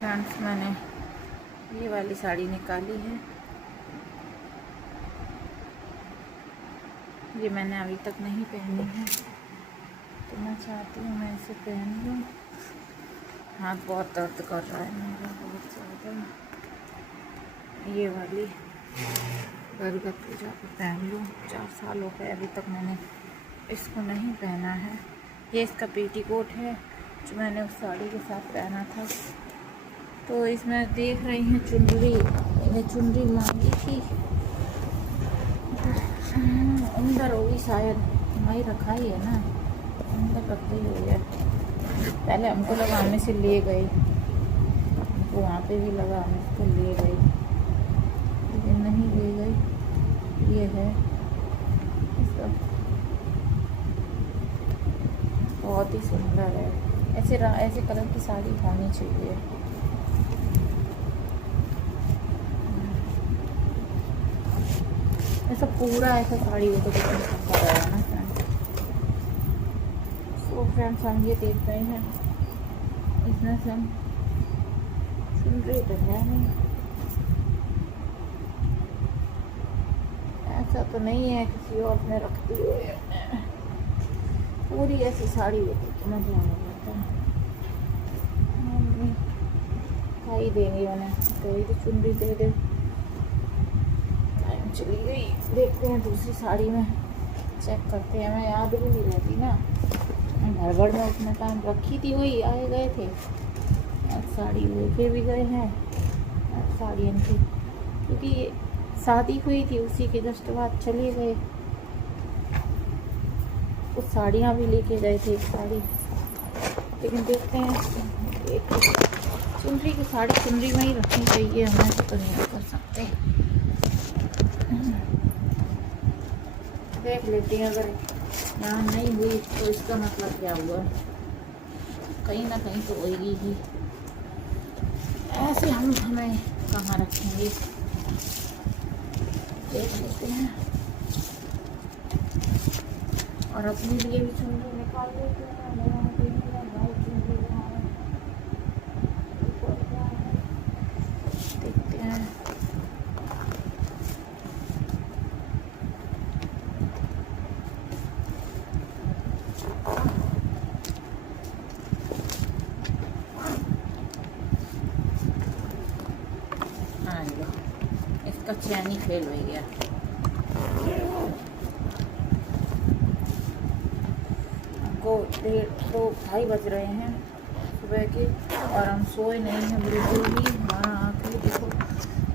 Friends, मैंने ये वाली साड़ी निकाली है। ये मैंने अभी तक नहीं पहनी है, तो मैं चाहती हूँ मैं इसे पहन लूँ। हाथ बहुत दर्द कर रहा है मेरा, बहुत ज़्यादा। ये वाली बरगद पूजा को पहन लूँ। 4 साल हो गए, अभी तक मैंने इसको नहीं पहना है। ये इसका पेटीकोट है जो मैंने उस साड़ी के साथ पहना था। तो इसमें देख रही हैं चुनरी, मैंने चुनरी मांगी थी, अंदर होगी शायद, वहीं रखा ही है ना, अंदर रखी हुई है। पहले हमको लगा हमें से ले गए, हमको वहाँ पे भी लगा हमें इसको ले गए, लेकिन नहीं ले गई। ये है इसका, बहुत ही सुंदर है। ऐसे कलर की साड़ी होनी चाहिए। ऐसा पूरा ऐसा साड़ी हो तो कितना सुंदर है ना फ्रेंड्स। तो फ्रेंड्स, हम ये देख रहे हैं, इसमें से हम चुनरी तो है नहीं, ऐसा तो नहीं है किसी और ने रखती हुई। पूरी ऐसी साड़ी होती तो मजा आ जाता है। खाई देंगी, मैंने कही तो चुनरी दे दे। टाइम चली गई, देखते हैं दूसरी साड़ी में, चेक करते हैं। मैं याद भी नहीं रहती ना, गड़बड़ में उतना टाइम रखी थी, वही आए गए थे। अब साड़ी लेके भी गए हैं, अब साड़ी इनकी, क्योंकि शादी हुई थी उसी के जस्ट बाद चले गए। कुछ साड़ियाँ भी लेके गए थे, एक साड़ी, लेकिन देखते हैं। एक चुनरी की साड़ी चुनरी में ही रखनी चाहिए, हमें तो नहीं कर सकते। देख लेती हैं, अगर यहाँ नहीं हुई तो इसका मतलब क्या हुआ, कहीं ना कहीं तो होगी ही। ऐसे हमें कहाँ रखेंगे, देख लेते हैं। और अपने लिए भी चुनरी निकाल लेते हैं। देखते हैं। इसका चैन ही फेल हो गया। हमको 2:30 बज रहे हैं सुबह के, और हम सोए नहीं हैं बिल्कुल भी। हमारा हाथ ही देखो,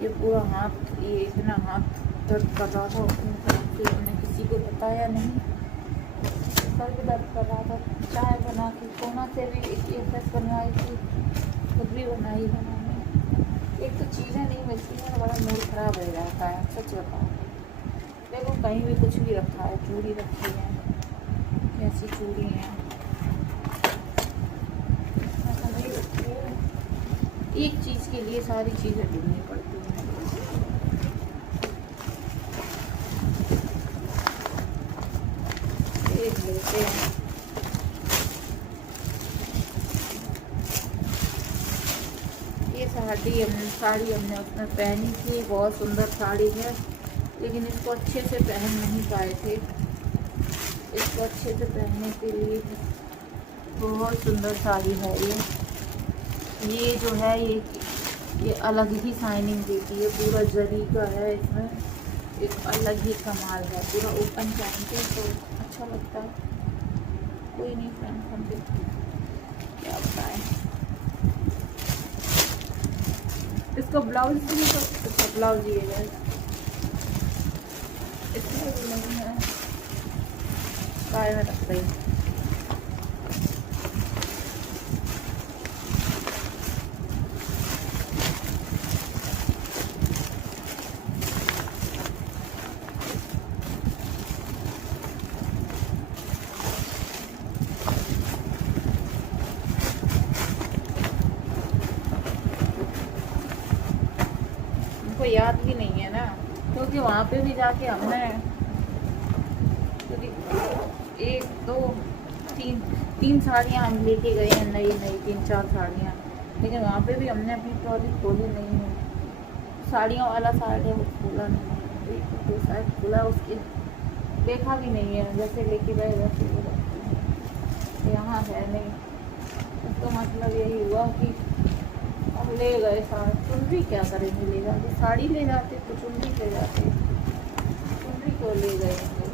ये पूरा हाथ, ये इतना हाथ दर्द कर रहा था उसमें, फिर हमने किसी को बताया नहीं। सर भी दर्द कर रहा था। चाय बना के सोना से भी EFS बनवाई थी, खुद भी बनाई है मैंने। एक तो चीज़ें नहीं मिलती हैं, बड़ा मूड खराब हो जाता है, सच बताओ। देखो कहीं भी कुछ भी रखा है, चूड़ी रखी है, कैसी चूड़ी है, ऐसा नहीं रखी है। एक चीज़ के लिए सारी चीज़ें ढूंढनी पड़ती हैं। देख लेते हैं। ये साड़ी हमने उसमें पहनी थी, बहुत सुंदर साड़ी है, लेकिन इसको अच्छे से पहन नहीं पाए थे। इसको अच्छे से पहनने के लिए बहुत सुंदर साड़ी है ये जो है, ये अलग ही शाइनिंग देती है, पूरा जरी का है, इसमें एक अलग ही कमाल है। पूरा ओपन पहनते तो अच्छा लगता है। कोई नहीं फ्रेंड्स, हम क्या बताएं। इसका ब्लाउज भी नहीं, तो इसका ब्लाउज ये है, इसमें भी नहीं है, काय में रख रही। हमको याद भी नहीं है ना, क्योंकि वहाँ पे भी जाके हमने, क्योंकि 1 2 3 साड़ियाँ हम लेके गए हैं, नई 3-4 साड़ियाँ, लेकिन वहाँ पे भी हमने अपनी ट्रॉली खोली नहीं है। साड़ियों वाला साइड है वो खोला नहीं है, तो शायद खुला उसके देखा भी नहीं है, जैसे लेके गए वैसे वो रखते हैं। यहाँ है नहीं, तो मतलब यही हुआ कि अब ले गए साड़ी। चुनरी क्या करेंगे ले जाते, साड़ी ले जाते तो चुनरी ले जाते, चुनरी को ले गए तो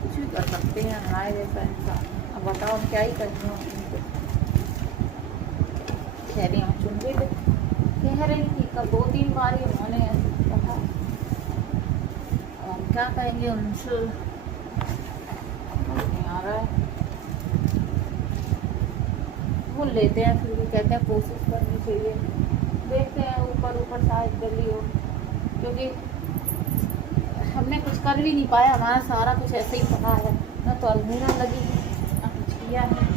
कुछ भी कर सकते हैं हमारे जैसा इंसान। अब बताओ हम क्या ही करेंगे उनको। कह रही हूँ चुनरी कह रही थी, कल 2-3 बार ही उन्होंने ऐसे कहा, हम क्या कहेंगे उनसे, नहीं आ रहा है। भूल लेते हैं फिर भी कहते हैं कोशिश करनी चाहिए, देखते हैं ऊपर ऊपर शायद जल्दी हो, क्योंकि हमने कुछ कर भी नहीं पाया, हमारा सारा कुछ ऐसे ही पड़ा है, ना तो अलमीरा लगी ना कुछ किया है।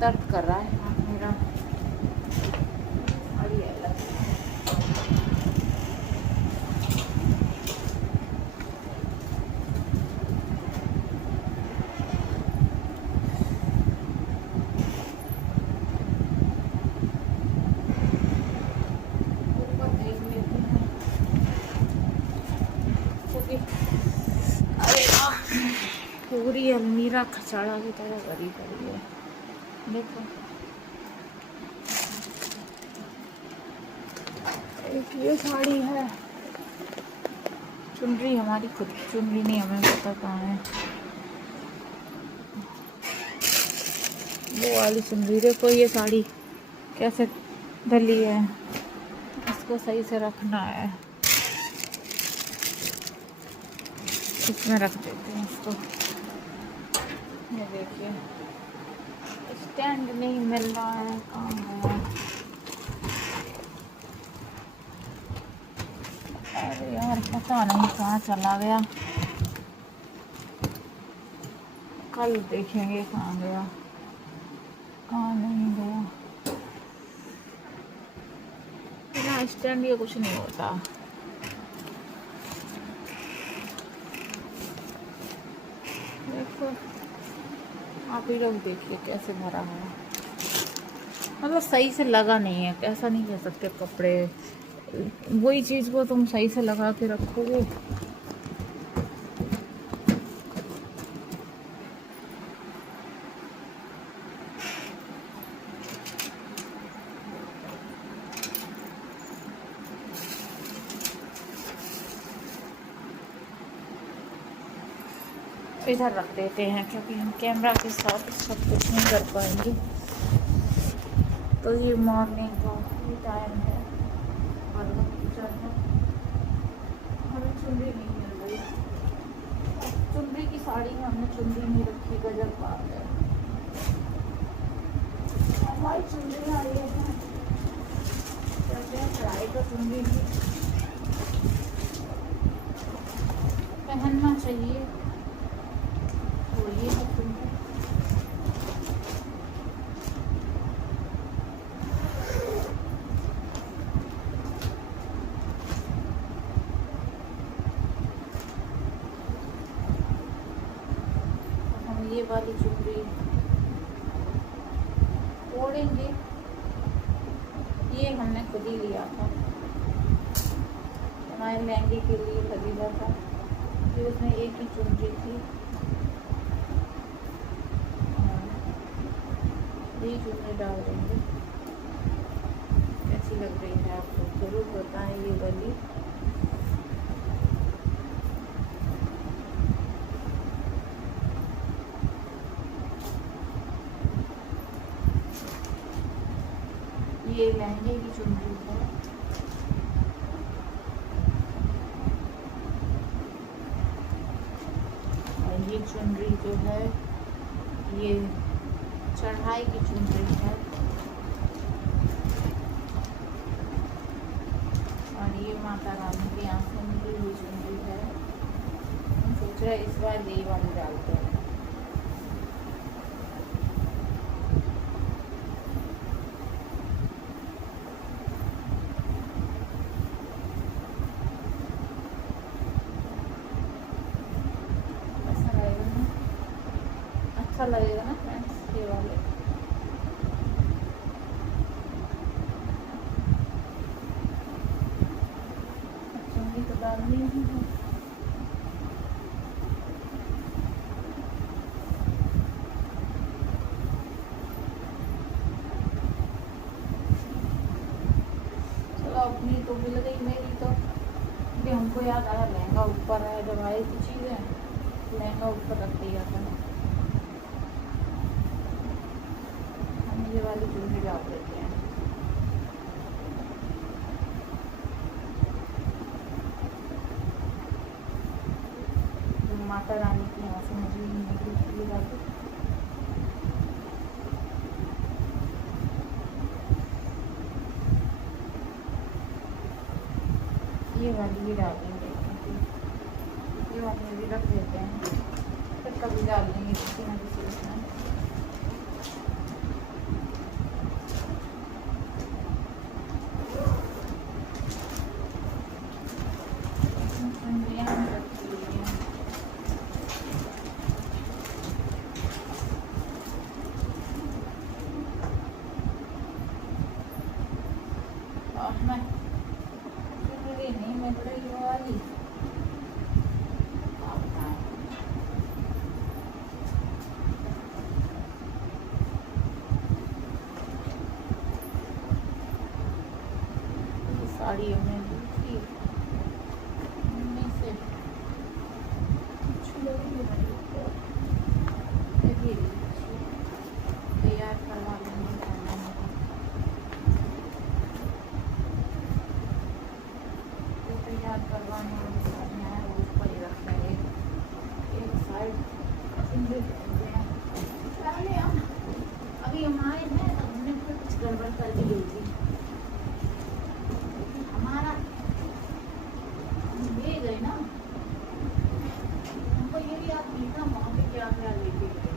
दर्द कर रहा है हाथ मेरा। पूरी अलमीरा खचाड़ा की तरह भरी पड़ी है, देखो। एक ये साड़ी है, चुनरी हमारी खुद की चुनरी नहीं, हमें पता कहाँ है वो वाली चुनरी। देखो ये साड़ी कैसे डली है, इसको सही से रखना है, इसमें रख देते हैं इसको। ये देखिए स्टैंड नहीं मिल रहा है, कहाँ है? अरे यार पता नहीं कहाँ चला गया, कल देखेंगे कहाँ गया, कहाँ नहीं गया। बिना स्टैंड ये कुछ नहीं होता। देखो आप ही लोग देखिए कैसे भरा है, मतलब सही से लगा नहीं है, ऐसा नहीं कह सकते। कपड़े वही चीज़ को तुम सही से लगा के रखोगे, इधर रख देते हैं, क्योंकि हम कैमरा के साथ सब कुछ नहीं कर पाएंगे। तो ये मॉर्निंग का ही टाइम है और हमें चुनरी नहीं मिल रही, चुनरी की साड़ी में हमने चुनरी नहीं रखी, गजब बात है। हमारी चुनरी आ रही है, कहते हैं कढ़ाई का चुनरी पहनना चाहिए, तो ये है चुनरी। ये वाली चुनरी ओढ़ेंगे, ये हमने खुद ही लिया था, हमारे लहंगे के लिए खरीदा था, फिर उसमें एक ही चुनरी थी, यही चुनरी डाल देंगे। कैसी लग रही है आपको ज़रूर बताएं ये वाली। ये लहंगे की चुनरी है, और ये चुनरी जो है ये चढ़ाई की चुनरी है, और ये माता रानी के आंखों में हुई चुनरी है। हम सोच रहे इस बार यही वाली डालते हैं। अच्छा लगेगा ना फ्रेंड्स ये वाले। चुंगी तो डालनी ही है। चलो अपनी तो मिल गई, मेरी तो भी हमको याद आया लहंगा ऊपर है, जब आई थी चीज़ें लहंगा ऊपर रख दिया था। हम ये वाली चुंगी डाल देते हैं। माता रानी की यहाँ से मुझे ये बात ये वाली भी डाल देंगे, ये वाली भी रख देते हैं, फिर कभी डाल देंगे किसी ना किसी उसमें। साड़ी हमने ली थी मम्मी से, तैयार करवा लेंगे। तैयार करवाने वाली साड़ियाँ हैं वो ऊपर ही रख देंगे एक साइड। अभी हम आए हैं तो हमने फिर कुछ गड़बड़ कर दी होगी हमारा, हम ले गए ना, हमको ये भी आप देखना वहाँ पे क्या क्या लेके गए।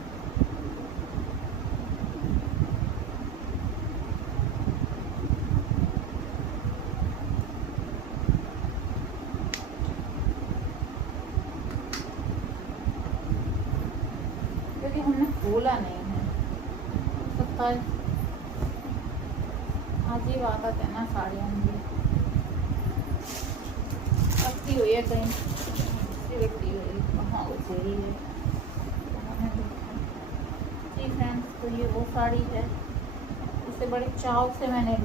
क्योंकि हमने खोला नहीं है, सकता है अजीब आदत है ना साड़ियों में रखती हुई है कहीं रखती हुई कहाँ उसे ही है। जी फ्रेंड्स, तो ये वो साड़ी है, इसे बड़े चाव से मैंने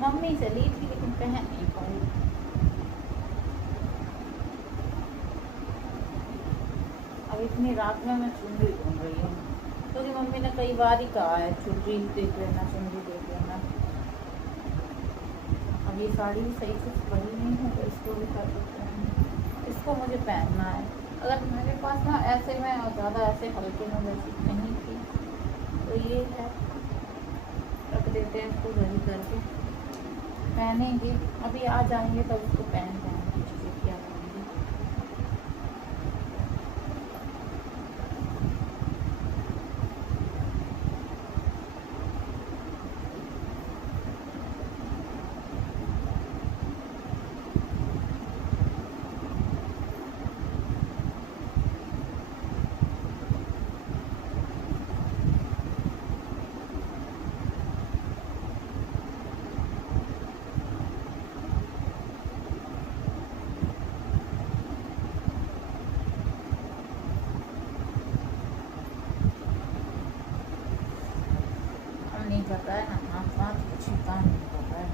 मम्मी से ली थी लेकिन पहन नहीं पाई। अब इतनी रात में मैं चुनरी ढूंढ रही हूँ, क्योंकि मम्मी ने कई बार ही कहा है चुनरी देख लेना, चुनरी देख लेना। अब ये साड़ी भी सही से बनी नहीं है तो इसको भी कर सकते हैं, इसको मुझे पहनना है। अगर मेरे पास ना ऐसे में ज़्यादा ऐसे हल्के में वैसी नहीं थी तो ये है, रख देते हैं इसको घड़ी करके, पहनेंगे अभी आ जाएंगे तब इसको पहन जाएंगे चीज़ें क्या करेंगे। नहीं पता है ना, हाथ हाथ कुछ काम नहीं पता है,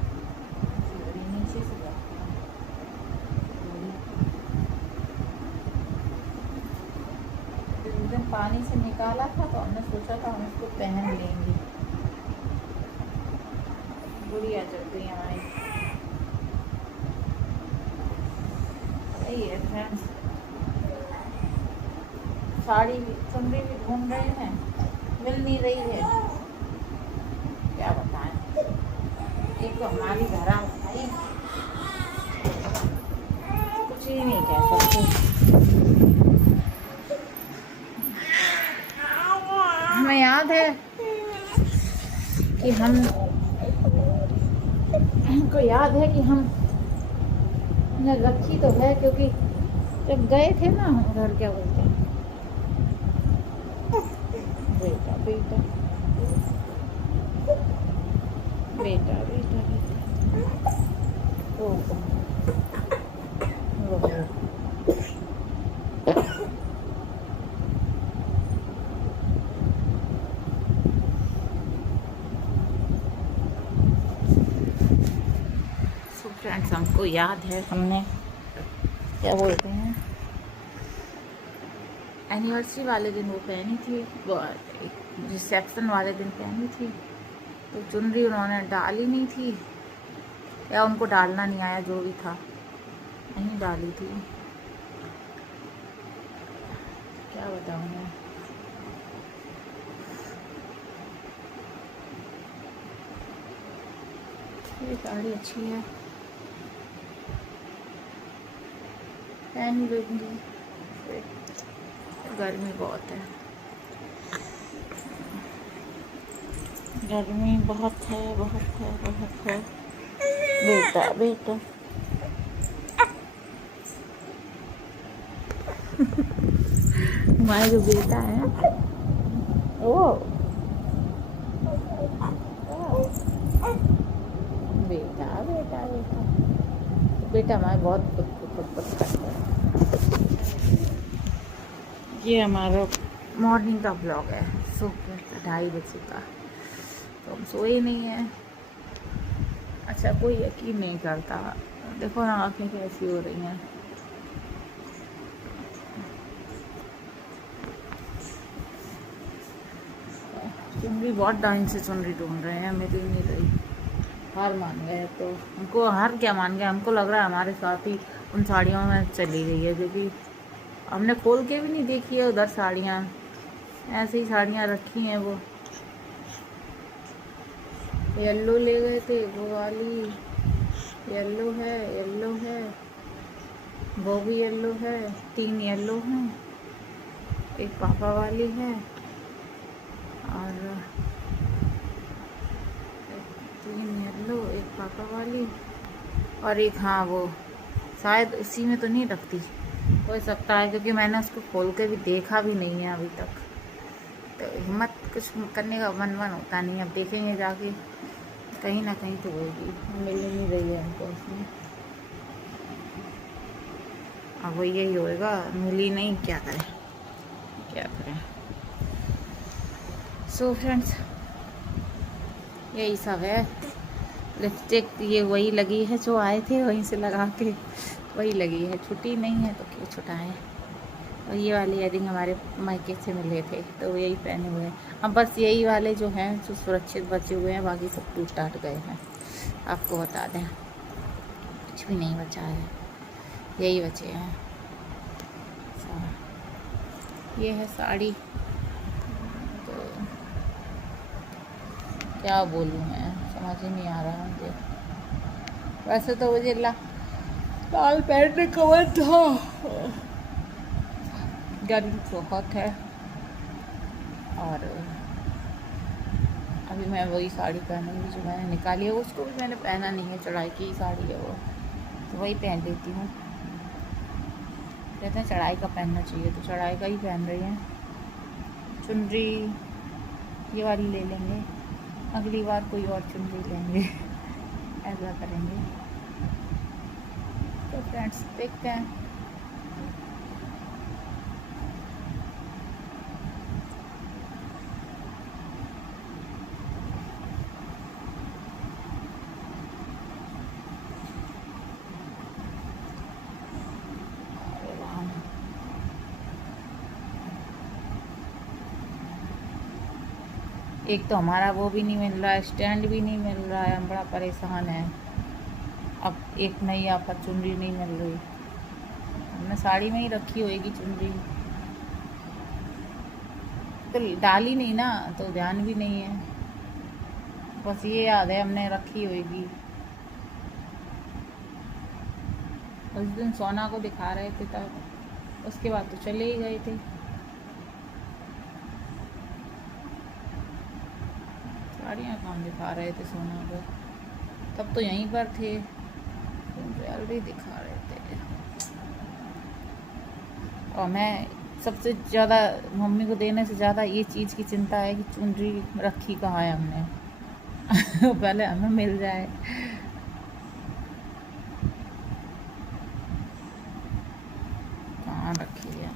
चूड़ी नीचे से जाती है एकदम पानी से निकाला था तो हमने सोचा था हम इसको पहन लेंगे। गुड़िया चल गई हमारी, सही है फ्रेंड्स। साड़ी भी चुनरी भी ढूंढ रहे हैं, मिल नहीं रही है, क्या बताएं। एक तो हमारी घरा भाई कुछ ही नहीं कह सकते। हमें याद है कि हमको याद है कि हमने रखी तो है, क्योंकि जब गए थे ना हम घर, क्या बोलते हैं बेटा बेटा बेटा बेटा बेटा ओ फ्रेंड्स, हमको याद है हमने क्या बोलते हैं एनिवर्सरी वाले दिन वो पहनी थी, रिसेप्शन वाले दिन पहनी थी, तो चुनरी उन्होंने डाली नहीं थी या उनको डालना नहीं आया, जो भी था नहीं डाली थी। क्या बताऊँ मैं। ये साड़ी अच्छी है, पहन लूँगी, गर्मी बहुत है, गर्मी बहुत है बहुत है बहुत है। बेटा बेटा हमारा जो बेटा है वो बेटा बेटा बेटा बेटा हमारा बहुत पुट करता है। ये हमारा मॉर्निंग का ब्लॉग है, सुबह 2:30 बजे का, तो हम सोए नहीं हैं। अच्छा, कोई यकीन नहीं करता, देखो ना आँखें कैसी हो रही हैं। चुनरी बहुत टाइम से चुनरी ढूंढ रहे हैं, मिल नहीं रही, हार मान गए। तो हमको हार क्या मान गए, हमको लग रहा है हमारे साथ ही उन साड़ियों में चली गई है, क्योंकि हमने खोल के भी नहीं देखी है उधर साड़ियाँ, ऐसे ही साड़ियाँ रखी हैं। वो येलो ले गए थे, वो वाली येलो है, वो भी येलो है, 3 येलो हैं, एक पापा वाली है और 3 येलो, एक पापा वाली और एक, हाँ वो शायद उसी में तो नहीं रखती, हो सकता है, क्योंकि मैंने उसको खोल के भी देखा भी नहीं है अभी तक, तो हिम्मत कुछ करने का मन होता नहीं। अब देखेंगे जाके, कहीं ना कहीं तो होगी, मिल नहीं रही है हमको उसमें। अब वो यही होएगा, मिली नहीं, क्या करें क्या करें। सो फ्रेंड्स, यही सब है। लिपस्टिक ये वही लगी है जो आए थे वहीं से लगा के, वही लगी है, छुट्टी नहीं है तो क्यों छुटाएं। और ये वाले इयरिंग हमारे मायके से मिले थे, तो यही पहने हुए हैं। अब बस यही वाले जो हैं जो सुरक्षित बचे हुए हैं, बाकी सब टूट टाट गए हैं। आपको बता दें, कुछ भी नहीं बचा है, यही बचे हैं। ये है साड़ी, तो क्या बोलूँ मैं, समझ ही नहीं आ रहा मुझे। वैसे तो मुझे लाल पहनने का मन था, गर्मी बहुत है, और अभी मैं वही साड़ी पहनूंगी जो मैंने निकाली है। उसको भी मैंने पहना नहीं है, चढ़ाई की साड़ी है वो, तो वही पहन लेती हूँ। कहते हैं चढ़ाई का पहनना चाहिए, तो चढ़ाई का ही पहन रही हैं। चुनरी ये वाली ले लेंगे, अगली बार कोई और चुनरी लेंगे, ऐसा करेंगे। तो फ्रेंड्स देखते हैं। एक तो हमारा वो भी नहीं मिल रहा है, स्टैंड भी नहीं मिल रहा है, हम बड़ा परेशान है। अब एक नई आफत, चुनरी नहीं मिल रही, हमने साड़ी में ही रखी होएगी चुनरी, तो डाली नहीं ना, तो ध्यान भी नहीं है, बस ये याद है हमने रखी होएगी। उस दिन सोना को दिखा रहे थे, तब उसके बाद तो चले ही गए थे। साड़ियाँ कहाँ दिखा रहे थे सोना को, तब तो यहीं पर थे, ज्वेलरी दिखा रहे थे। और मैं सबसे ज़्यादा मम्मी को देने से ज़्यादा ये चीज़ की चिंता है कि चुनरी रखी कहाँ है हमने। पहले हमें मिल जाए। कहाँ रखी है?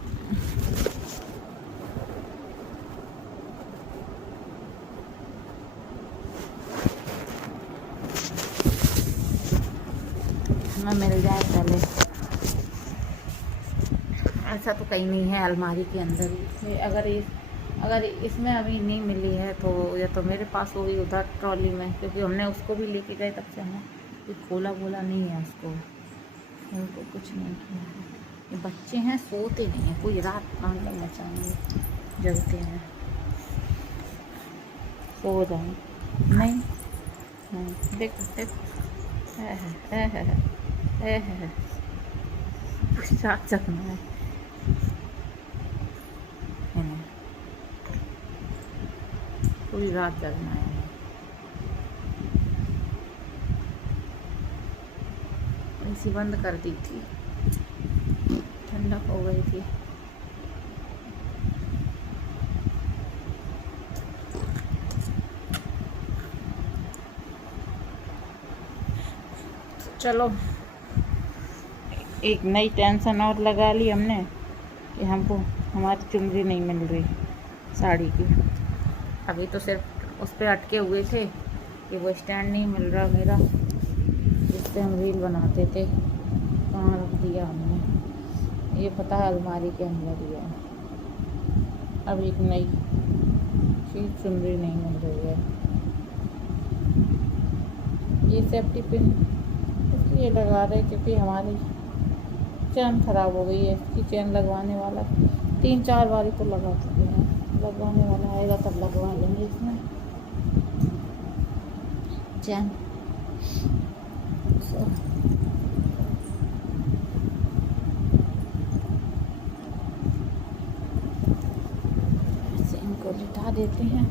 हमें मिल जाए पहले। ऐसा तो कहीं नहीं है, अलमारी के अंदर ही। अगर इसमें अभी नहीं मिली है तो या तो मेरे पास होगी उधर ट्रॉली में, क्योंकि हमने उसको भी लेके गए तब से हमने कोई खोला बोला नहीं है उसको। उनको कुछ नहीं किया है। ये बच्चे हैं, सोते नहीं हैं, कोई रात कांड मचाएंगे, जगते हैं। सो जाए नहीं। देखो देखो, है साथ जगना है। पूरी रात जगना है। ऐसी बंद कर दी थी, ठंडक हो गई थी। चलो, एक नई टेंशन और लगा ली हमने कि हमको हमारी चुनरी नहीं मिल रही साड़ी की। अभी तो सिर्फ उस पर अटके हुए थे कि वो स्टैंड नहीं मिल रहा मेरा, जिससे हम रील बनाते थे। कहाँ रख दिया हमने, ये पता है अलमारी के अंदर ही है। अब एक नई चीज़ चुनरी नहीं मिल रही है। ये सेफ्टी पिन इसलिए लगा रहे क्योंकि हमारी चैन ख़राब हो गई है। इसकी चैन लगवाने वाला 3-4 बारी तो लगा चुके हैं, लगवाने वाला आएगा तब लगवा लेंगे इसमें चैन। ऐसे इनको लिटा देते हैं।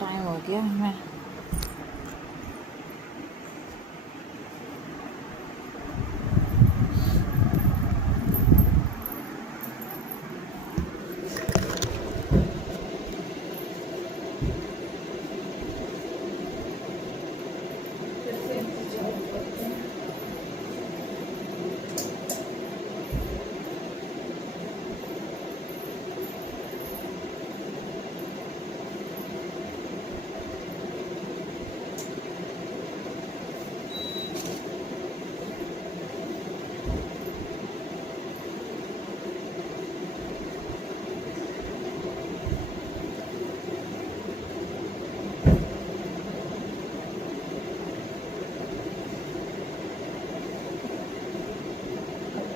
टाइम हो गया हमें।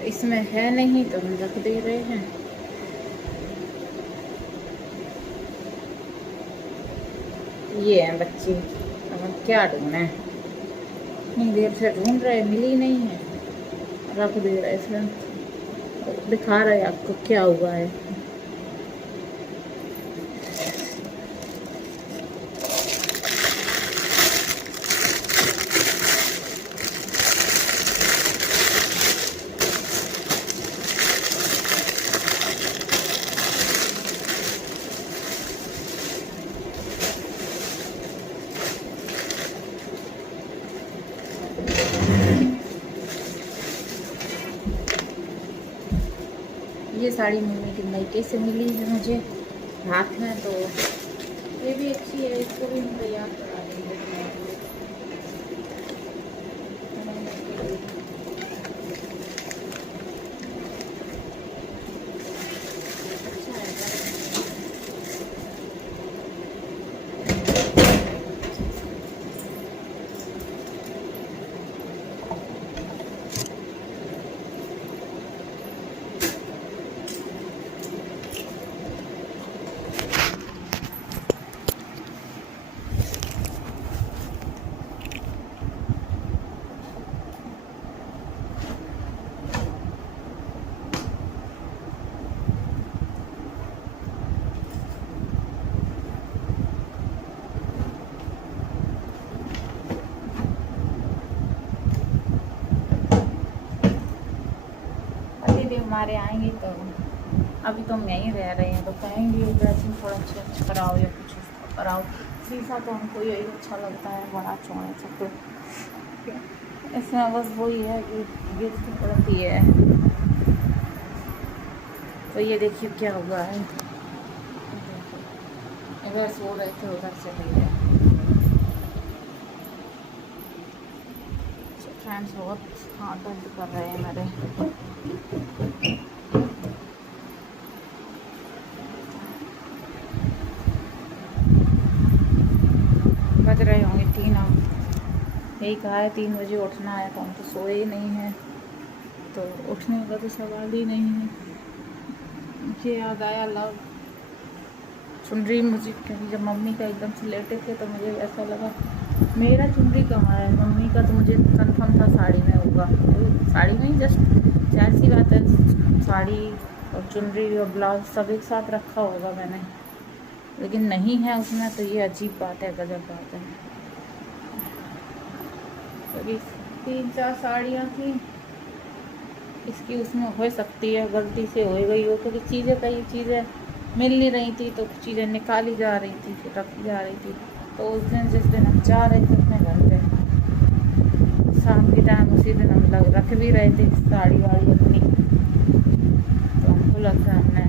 इसमें है नहीं तो हम रख दे रहे हैं। ये हैं बच्चे, अब हम क्या ढूंढे, इतनी देर से ढूंढ रहे, मिली नहीं है, रख दे रहे। इसमें दिखा रहे आपको क्या हुआ है। ये साड़ी मम्मी की मायके से मिली है मुझे। हाथ में, तो ये भी अच्छी है, इसको भी हम तैयार करा देंगे। भी हमारे आएंगे तो अभी तो हम यहीं रह रहे हैं, तो कहेंगे ड्रेसिंग थोड़ा चेंज कराओ या कुछ कराओ। शीशा तो हमको यही अच्छा लगता है, बड़ा चौड़ा सा, तो इसमें बस वही है कि गिफ्ट पड़ती है। तो ये देखिए क्या हुआ है, इधर सो रहे थे उधर चले गए। फ्रेंड्स बहुत हाथ दर्द कर रहे हैं मेरे। बज रहे होंगे 3। यही कहा है 3 बजे उठना है, तो हम तो सोए ही नहीं हैं, तो उठने का तो सवाल ही नहीं है। मुझे याद आया लव चुनरी, मुझे कहीं जब मम्मी का एकदम से लेटे थे तो मुझे ऐसा लगा मेरा चुनरी कहाँ है। मम्मी का तो मुझे कंफर्म था साड़ी में होगा, तो साड़ी में ही जस्ट जाहिर सी बात है, साड़ी और चुनरी और ब्लाउज सब एक साथ रखा होगा मैंने, लेकिन नहीं है उसमें। तो ये अजीब बात है, गजब बात है। अभी 3-4 साड़ियाँ थी, इसकी उसमें हो सकती है गलती से हो गई हो, क्योंकि चीज़ें कई चीज़ें मिल नहीं रही थी, तो कुछ चीज़ें निकाली जा रही थी, फिर रखी जा रही थी। तो उस दिन जिस दिन हम जा रहे थे अपने घर पे, शाम के टाइम उसी दिन हम रख भी रहे थे साड़ी वाड़ी अपनी, तो हमको लगता है हमने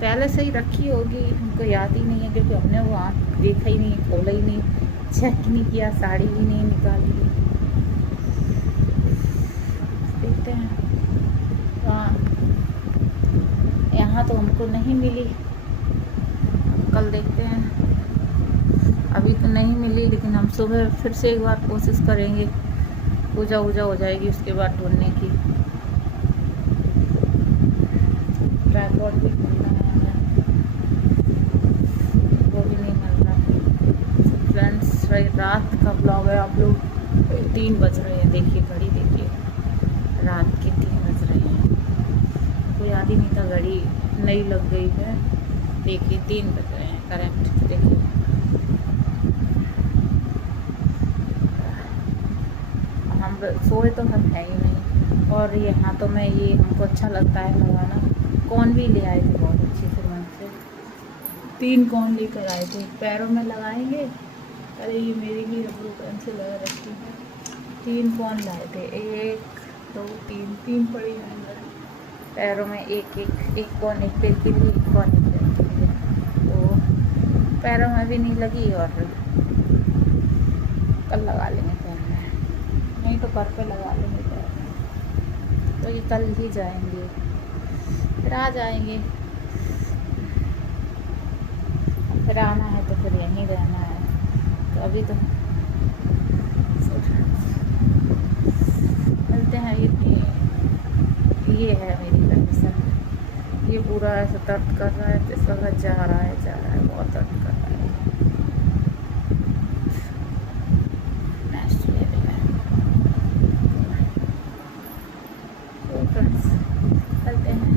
पहले से ही रखी होगी, हमको याद ही नहीं है, क्योंकि हमने वो आँख देखा ही नहीं, खोला ही नहीं, चेक नहीं किया, साड़ी ही नहीं निकाली। देखते हैं। हाँ, यहाँ तो हमको नहीं मिली, कल देखते हैं। अभी तो नहीं मिली, लेकिन हम सुबह फिर से एक बार कोशिश करेंगे, पूजा वूजा हो जाएगी उसके बाद ढूंढने की। ट्राइपॉड भी ढूंढना है हमें, वो भी नहीं मिल रहा। फ्रेंड्स, रात का ब्लॉग है, आप लोग 3 बज रहे हैं, देखिए घड़ी देखिए, रात के 3 बज रहे हैं। कोई याद ही नहीं था, घड़ी नई लग गई है, देखिए 3 बज रहे हैं करेक्ट। देखिए हम सोए तो हम है ही नहीं। और ये हाथों में ये हमको अच्छा लगता है लगाना, कौन भी ले आए थे बहुत अच्छी से, मन से 3 कौन लेकर आए थे, पैरों में लगाएंगे। अरे ये मेरी भी रबड़ू पेंसिल लगा रखी है, 3 कौन लाए थे, 1 2 3 पड़ी हैं अंदर पैरों में, एक कौन एक पैर के लिए, एक कौन एक पैर के लिए। तो पैरों में भी नहीं लगी, और कल लगा लेंगे पैर में, नहीं तो घर पे लगा लेंगे पैर में। तो ये कल ही जाएंगे, फिर आ जाएंगे, फिर आना है तो फिर यहीं रहना है। तो अभी तो मिलते हैं। ये है मेरी कंडीशन, ये पूरा ऐसा दर्द कर रहा है, इस वक्त जा रहा है, बहुत दर्द कर रहा है। नेक्स्ट लेवल है। तो फ्रेंड्स चलते हैं।